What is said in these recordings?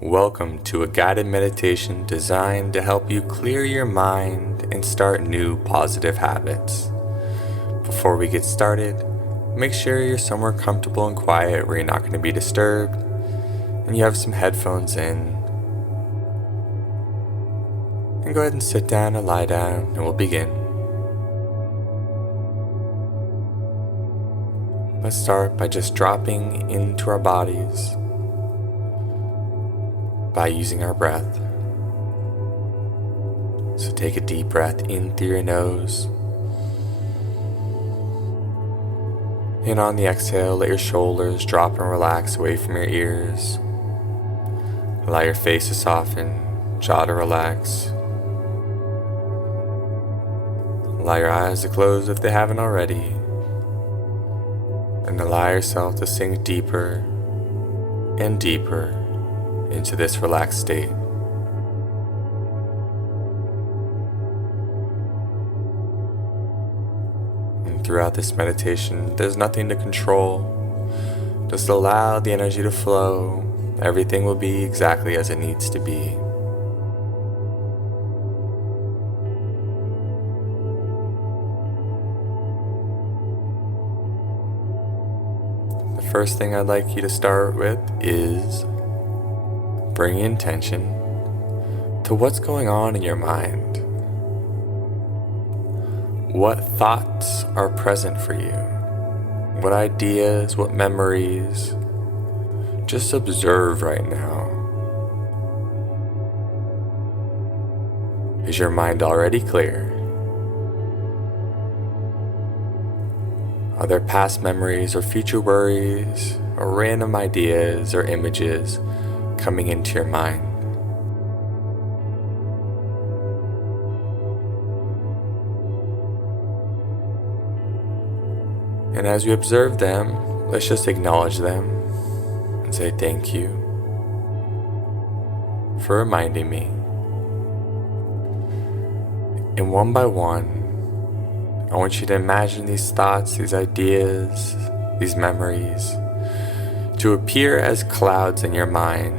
Welcome to a guided meditation designed to help you clear your mind and start new positive habits. Before we get started, make sure you're somewhere comfortable and quiet where you're not going to be disturbed, and you have some headphones in. And go ahead and sit down or lie down, and we'll begin. Let's start by just dropping into our bodies by using our breath. So take a deep breath in through your nose. And on the exhale, let your shoulders drop and relax away from your ears. Allow your face to soften, jaw to relax. Allow your eyes to close if they haven't already. And allow yourself to sink deeper and deeper into this relaxed state. And throughout this meditation, there's nothing to control. Just allow the energy to flow. Everything will be exactly as it needs to be. The first thing I'd like you to start with is bring attention to what's going on in your mind. What thoughts are present for you? What ideas, what memories? Just observe right now. Is your mind already clear? Are there past memories or future worries or random ideas or images coming into your mind? And as you observe them, let's just acknowledge them and say thank you for reminding me. And one by one, I want you to imagine these thoughts, these ideas, these memories to appear as clouds in your mind.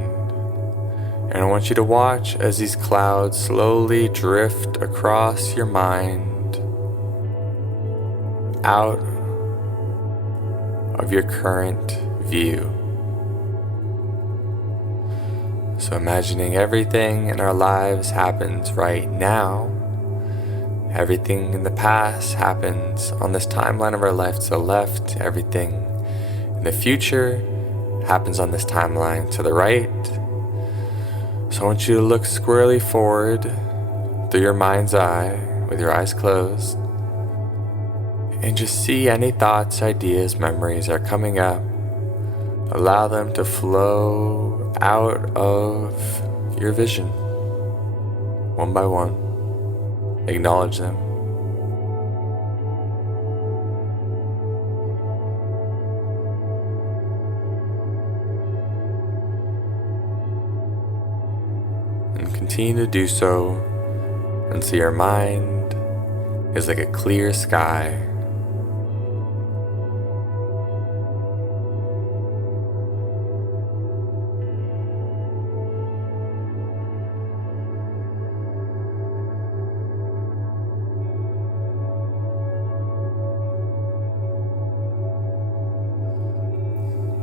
And I want you to watch as these clouds slowly drift across your mind out of your current view. So imagining everything in our lives happens right now. Everything in the past happens on this timeline of our life to the left. Everything in the future happens on this timeline to the right. So I want you to look squarely forward through your mind's eye with your eyes closed and just see any thoughts, ideas, memories that are coming up. Allow them to flow out of your vision one by one. Acknowledge them. And continue to do so until your mind is like a clear sky.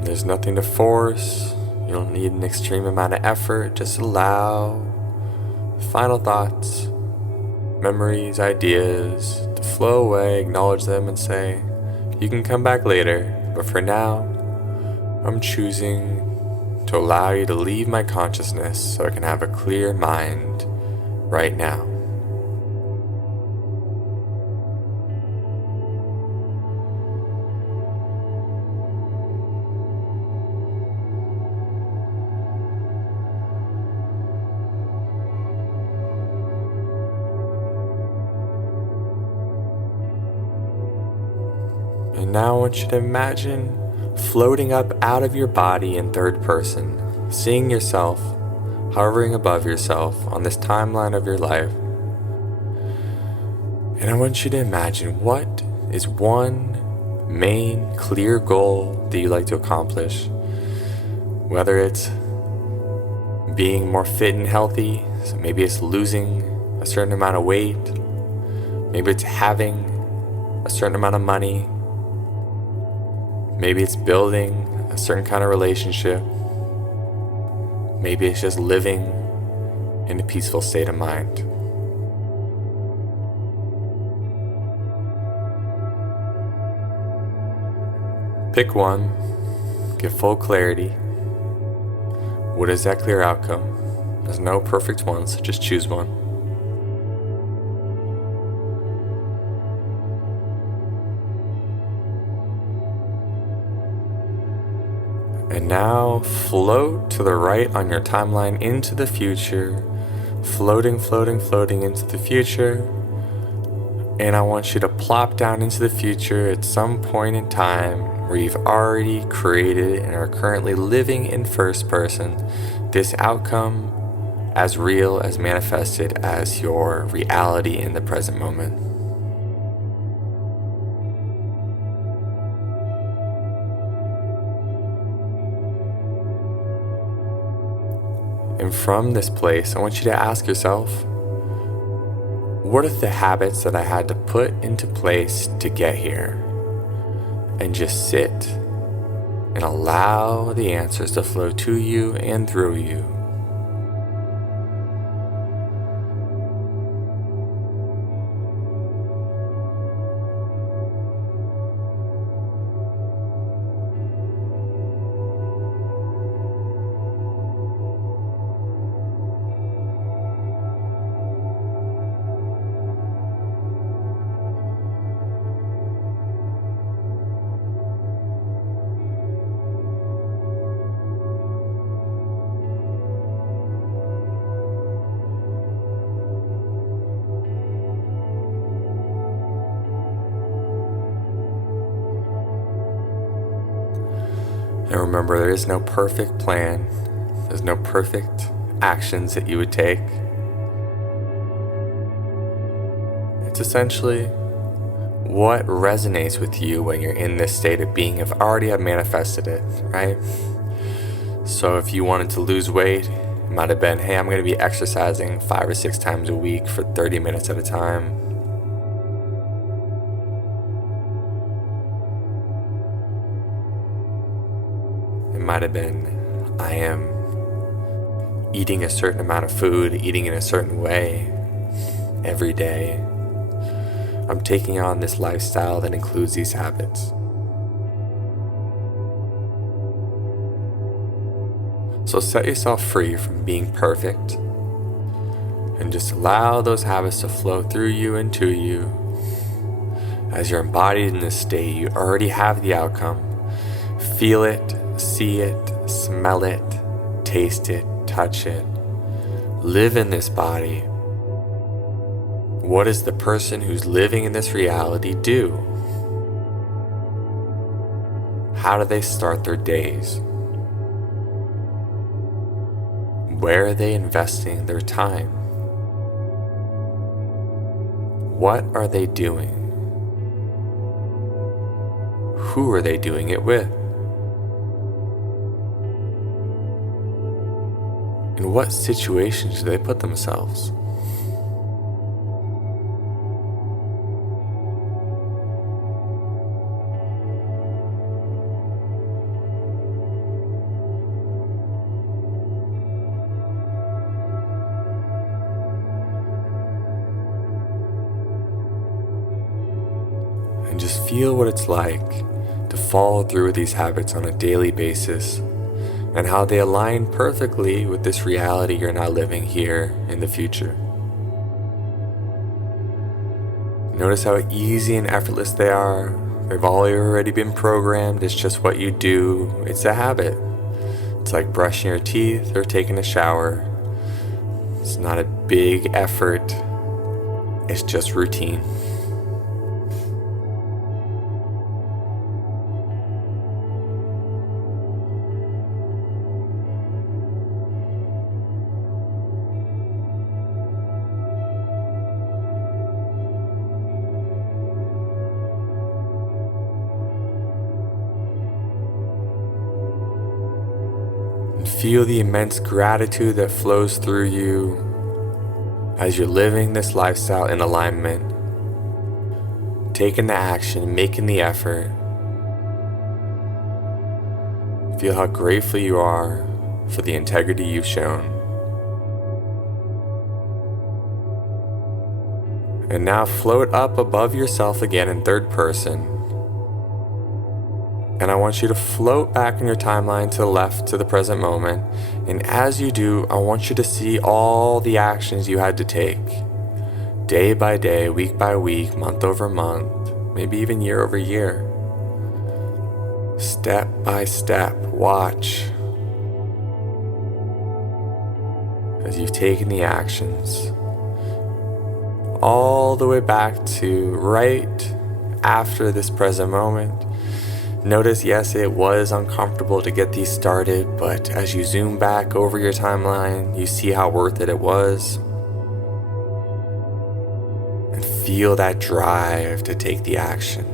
There's nothing to force. You don't need an extreme amount of effort. Just allow final thoughts, memories, ideas to flow away. Acknowledge them and say, you can come back later. But for now, I'm choosing to allow you to leave my consciousness so I can have a clear mind right now. And now I want you to imagine floating up out of your body in third person, seeing yourself hovering above yourself on this timeline of your life. And I want you to imagine what is one main clear goal that you like to accomplish, whether it's being more fit and healthy. So maybe it's losing a certain amount of weight. Maybe it's having a certain amount of money. Maybe it's building a certain kind of relationship. Maybe it's just living in a peaceful state of mind. Pick one, get full clarity. What is that clear outcome? There's no perfect one, so just choose one. And now float to the right on your timeline into the future, floating, floating, floating into the future. And I want you to plop down into the future at some point in time where you've already created and are currently living in first person this outcome as real, as manifested as your reality in the present moment. And from this place, I want you to ask yourself, what are the habits that I had to put into place to get here? And just sit and allow the answers to flow to you and through you. And remember, there is no perfect plan. There's no perfect actions that you would take. It's essentially what resonates with you when you're in this state of being. You've already have manifested it, right? So if you wanted to lose weight, it might have been, hey, I'm going to be exercising 5 or 6 times a week for 30 minutes at a time. It might have been, I am eating a certain amount of food, eating in a certain way every day. I'm taking on this lifestyle that includes these habits. So set yourself free from being perfect and just allow those habits to flow through you and to you. As you're embodied in this state, you already have the outcome. Feel it, see it, smell it, taste it, touch it. Live in this body. What does the person who's living in this reality do? How do they start their days? Where are they investing their time? What are they doing? Who are they doing it with? In what situations do they put themselves? And just feel what it's like to follow through with these habits on a daily basis and how they align perfectly with this reality you're now living here in the future. Notice how easy and effortless they are. They've all already been programmed. It's just what you do. It's a habit. It's like brushing your teeth or taking a shower. It's not a big effort. It's just routine. feel the immense gratitude that flows through you as you're living this lifestyle in alignment, taking the action, making the effort. Feel how grateful you are for the integrity you've shown. And now float up above yourself again in third person. And I want you to float back in your timeline to the left to the present moment. And as you do, I want you to see all the actions you had to take. Day by day, week by week, month over month, maybe even year over year. Step by step, watch as you've taken the actions. All the way back to right after this present moment. Notice, yes, it was uncomfortable to get these started, but as you zoom back over your timeline, you see how worth it was. And feel that drive to take the action.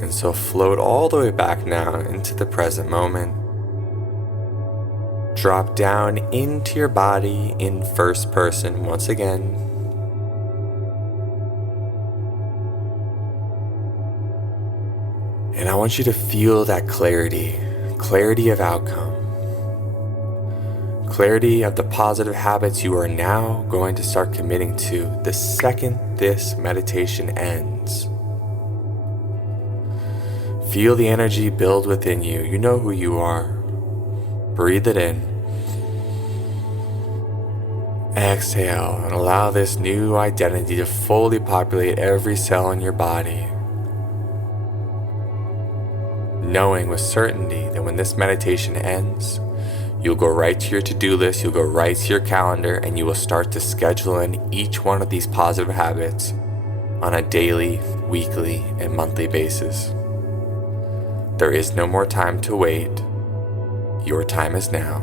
And so float all the way back now into the present moment. Drop down into your body in first person once again. And I want you to feel that clarity of outcome, clarity of the positive habits you are now going to start committing to the second this meditation ends. Feel the energy build within you. You know who you are. Breathe it in. Exhale and allow this new identity to fully populate every cell in your body. Knowing with certainty that when this meditation ends, you'll go right to your to-do list, you'll go right to your calendar, and you will start to schedule in each one of these positive habits on a daily, weekly, and monthly basis. There is no more time to wait. Your time is now.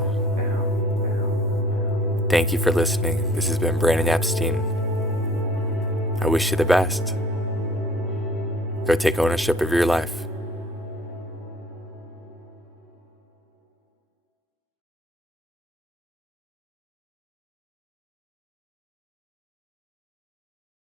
Thank you for listening. This has been Brandon Epstein. I wish you the best. Go take ownership of your life.